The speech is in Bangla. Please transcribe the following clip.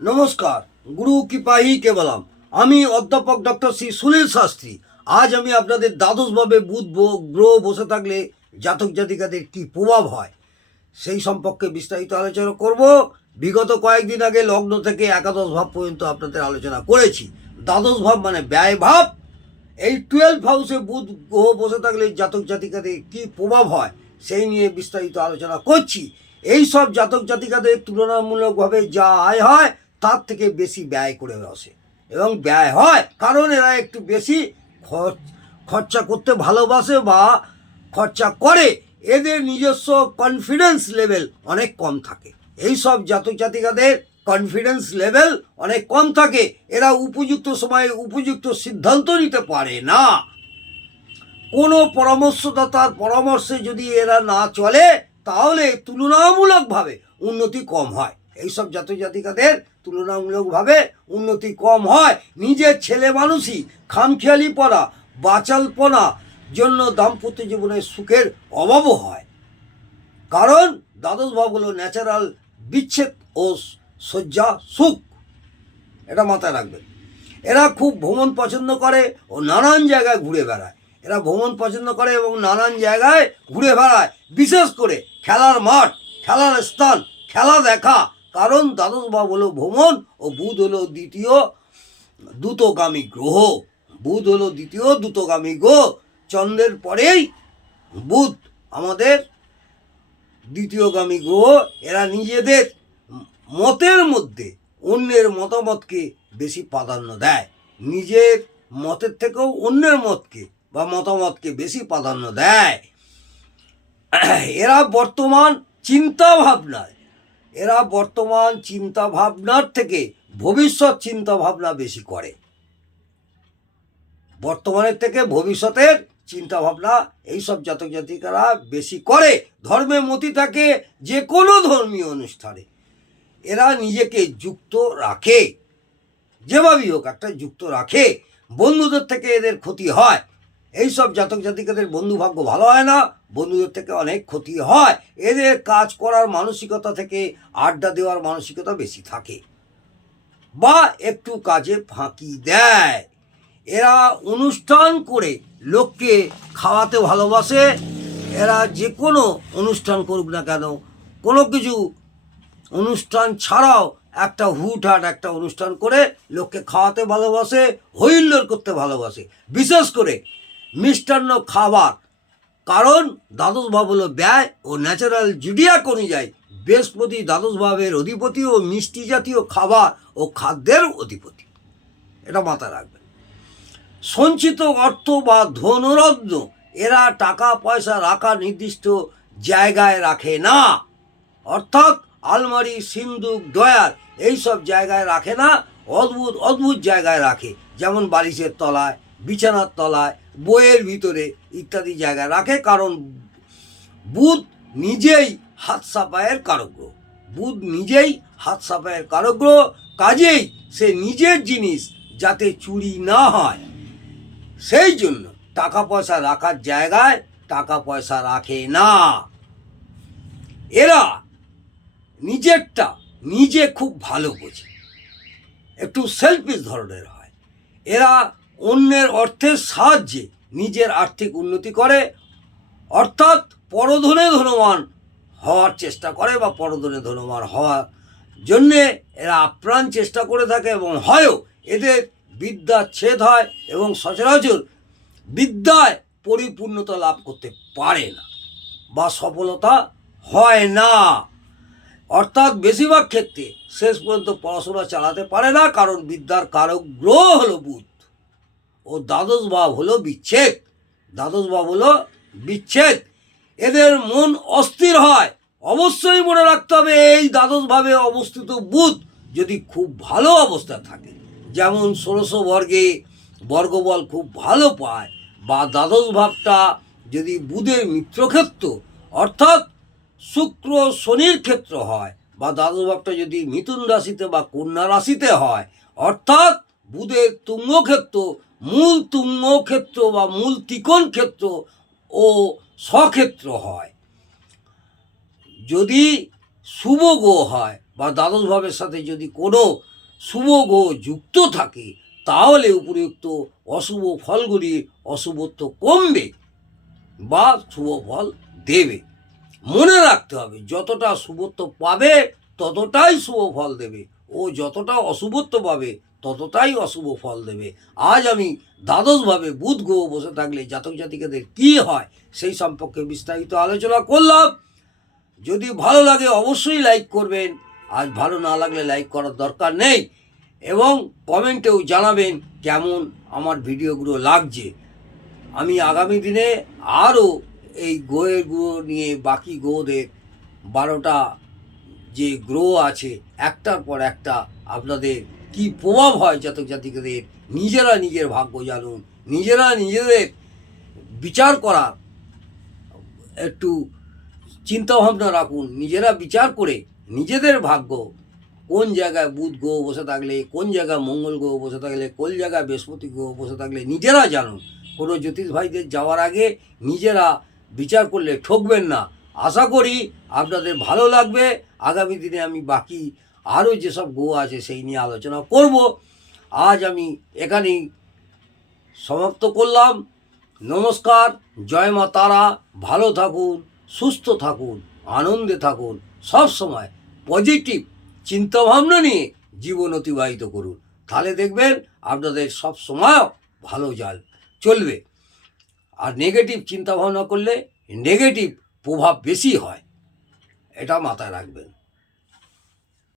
নমস্কার, গুরু কৃপাহি কেবলম। আমি অধ্যাপক ডক্টর শ্রী সুনীল শাস্ত্রী। আজ আমি আপনাদের দ্বাদশভাবে বুধ গ্রহ বসে থাকলে জাতক জাতিকাদের কী প্রভাব হয় সেই সম্পর্কে বিস্তারিত আলোচনা করব। বিগত কয়েকদিন আগে লগ্ন থেকে একাদশ ভাব পর্যন্ত আপনাদের আলোচনা করেছি। দ্বাদশ ভাব মানে ব্যয় ভাব। এই 12 হাউসে বুধ গ্রহ বসে থাকলে জাতক জাতিকাদের কী প্রভাব হয় সেই নিয়ে বিস্তারিত আলোচনা করছি। এই সব জাতক জাতিকাদের তুলনামূলকভাবে যা আয় হয় তার থেকে বেশি ব্যয় করে বসে, এবং ব্যয় হয় কারণ এরা একটু বেশি খরচা করতে ভালোবাসে বা খরচা করে। এদের নিজস্ব কনফিডেন্স লেভেল অনেক কম থাকে। এই সব জাতক জাতিকাদের কনফিডেন্স লেভেল অনেক কম থাকে। এরা উপযুক্ত সময়ে উপযুক্ত সিদ্ধান্ত নিতে পারে না। কোনো পরামর্শদাতার পরামর্শে যদি এরা না চলে তাহলে তুলনামূলকভাবে উন্নতি কম হয়। এইসব জাতক জাতিকাদের তুলনামূলকভাবে উন্নতি কম হয়। নিজের ছেলে মানুষই খামখেয়ালিপনা বাচালপনা জন্য দাম্পত্য জীবনে সুখের অভাবও হয়। কারণ দ্বাদশ ভাব হলো ন্যাচারাল বিচ্ছেদ ও শয্যা সুখ, এটা মাথায় রাখবেন। এরা খুব ভ্রমণ পছন্দ করে ও নানান জায়গায় ঘুরে বেড়ায়। এরা ভ্রমণ পছন্দ করে এবং নানান জায়গায় ঘুরে বেড়ায়, বিশেষ করে খেলার মাঠ, খেলার স্থান, খেলা দেখা। কারণ দ্বাদশ ভাব হলো ভ্রমণ ও বুধ হলো দ্বিতীয় দ্রুতগামী গ্রহ। বুধ হলো দ্বিতীয় দ্রুতগামী গ্রহ। চন্দ্রের পরেই বুধ আমাদের দ্বিতীয়গামী গ্রহ। এরা নিজেদের মতের মধ্যে অন্যের মতামতকে বেশি প্রাধান্য দেয়। নিজের মতের থেকেও অন্যের মতকে বা মতামতকে বেশি প্রাধান্য দেয়। এরা বর্তমান চিন্তা ভাবনার থেকে ভবিষ্যৎ চিন্তা ভাবনা বেশি করে। বর্তমানের থেকে ভবিষ্যতের চিন্তা ভাবনা এইসব জাতক জাতিকারা বেশি করে। ধর্মে মতি থাকে যে কোনো ধর্মীয় অনুষ্ঠানে এরা নিজেকে যুক্ত রাখে, যেভাবেই হোক একটা যুক্ত রাখে। বন্ধুদের থেকে এদের ক্ষতি হয়। এইসব জাতক জাতিকাদের বন্ধু ভাগ্য ভালো হয় না, বন্ধুদের থেকে অনেক ক্ষতি হয়। এদের কাজ করার মানসিকতা থেকে আড্ডা দেওয়ার মানসিকতা বেশি থাকে বা একটু কাজে ফাঁকি দেয়। এরা অনুষ্ঠান করে লোককে খাওয়াতে ভালোবাসে। এরা যে কোনো অনুষ্ঠান করুক না কেন, কোনো কিছু অনুষ্ঠান ছাড়াও একটা হুটহাট একটা অনুষ্ঠান করে লোককে খাওয়াতে ভালোবাসে, হইল্লোড় করতে ভালোবাসে, বিশেষ করে মিষ্টান্ন খাবার। কারণ দ্বাদশ ভাব হলো ব্যয় ও ন্যাচারাল জুডিয়াক অনুযায়ী বৃহস্পতি দ্বাদশ ভাবের অধিপতি ও মিষ্টি জাতীয় খাবার ও খাদ্যের অধিপতি, এটা মাথায় রাখবেন। সঞ্চিত অর্থ বা ধনরত্ন এরা টাকা পয়সা রাখা নির্দিষ্ট জায়গায় রাখে না, অর্থাৎ আলমারি সিন্দুক ডয়ার এইসব জায়গায় রাখে না, অদ্ভুত অদ্ভুত জায়গায় রাখে। যেমন বালিশের তলায়, বিছানার তলায়, বইয়ের ভিতরে ইত্যাদি জায়গায় রাখে। কারণ বুধ নিজেই হাত সাফাইয়ের কারক গ্রহ। বুধ নিজেই হাত সাফাইয়ের কারক গ্রহ। কাজেই সে নিজের জিনিস যাতে চুরি না হয় সেই জন্য টাকা পয়সা রাখার জায়গায় টাকা পয়সা রাখে না। এরা নিজেরটা নিজে খুব ভালো বোঝে, একটু সেলফিশ ধরনের হয়। এরা অন্যের অর্থের সাহায্যে নিজের আর্থিক উন্নতি করে, অর্থাৎ পরধনে ধনবান হওয়ার চেষ্টা করে বা পরধনে ধনবান হওয়ার জন্যে এরা আপ্রাণ চেষ্টা করে থাকে এবং হয়ও। এদের বিদ্যার ছেদ হয় এবং সচরাচর বিদ্যায় পরিপূর্ণতা লাভ করতে পারে না বা সফলতা হয় না। অর্থাৎ বেশিরভাগ ক্ষেত্রে শেষ পর্যন্ত পড়াশোনা চালাতে পারে না, কারণ বিদ্যার কারক গ্রহ হলো বুধ ও দ্বাদশ ভাব হলো বিচ্ছেদ। দ্বাদশ ভাব হলো বিচ্ছেদ। এদের মন অস্থির হয়। অবশ্যই মনে রাখতে হবে এই দ্বাদশ ভাবে অবস্থিত বুধ যদি খুব ভালো অবস্থায় থাকে, যেমন 1600 বর্গে বর্গবল খুব ভালো পায়, বা দ্বাদশ ভাবটা যদি বুধের মিত্রক্ষেত্র অর্থাৎ শুক্র শনির ক্ষেত্র হয়, বা দ্বাদশ ভাবটা যদি মিথুন রাশিতে বা কন্যা রাশিতে হয়, অর্থাৎ বুধের তুঙ্গক্ষেত্র, মূল তুঙ্গক্ষেত্র বা মূল ত্রিকোণ ক্ষেত্র ও স্বক্ষেত্র হয়, যদি শুভ গ্রহ হয় বা দ্বাদশ ভাবের সাথে যদি কোনো শুভ গ্রহ যুক্ত থাকে তাহলে উপযুক্ত অশুভ ফলগুলির অশুভত্ব কমবে বা শুভ ফল দেবে। মনে রাখতে হবে যতটা শুভত্ব পাবে ততটাই শুভ ফল দেবে, ও যতটা অশুভত্ব পাবে ততটাই অশুভ ফল দেবে। আজ আমি দ্বাদশভাবে বুধ গ্রহ বসে থাকলে জাতক জাতিকাদের কী হয় সেই সম্পর্কে বিস্তারিত আলোচনা করলাম। যদি ভালো লাগে অবশ্যই লাইক করবেন, আজ ভালো না লাগলে লাইক করার দরকার নেই, এবং কমেন্টেও জানাবেন কেমন আমার ভিডিওগুলো লাগছে। আমি আগামী দিনে আরও এই গ্রহ নিয়ে বাকি গ্রহদের 12টা যে গ্রহ আছে একটার পর একটা আপনাদের কি প্রভাব হয় জাতক জাতিকাদের, নিজেরা নিজের ভাগ্য জানুন, নিজেরা নিজেদের বিচার করা একটু চিন্তাভাবনা রাখুন, নিজেরা বিচার করে নিজেদের ভাগ্য কোন জায়গায় বুধ গ্রহ বসে থাকলে, কোন জায়গায় মঙ্গল গ্রহ বসে থাকলে, কোন জায়গায় বৃহস্পতি গ্রহ বসে থাকলে নিজেরা জানুন। কোনো জ্যোতিষ ভাইদের যাওয়ার আগে নিজেরা বিচার করলে ঠকবেন না। আশা করি আপনাদের ভালো লাগবে। আগামী দিনে আমি বাকি আরও যেসব গ্রহ আছে সেই নিয়ে আলোচনা করব। আজ আমি এখানেই সমাপ্ত করলাম। নমস্কার, জয় মা তারা। ভালো থাকুন, সুস্থ থাকুন, আনন্দে থাকুন, সব সময় পজিটিভ চিন্তাভাবনা নিয়ে জীবন অতিবাহিত করুন, তাহলে দেখবেন আপনাদের সব সময় ভালো চলবে। আর নেগেটিভ চিন্তাভাবনা করলে নেগেটিভ প্রভাব বেশি হয়, এটা মাথায় রাখবেন।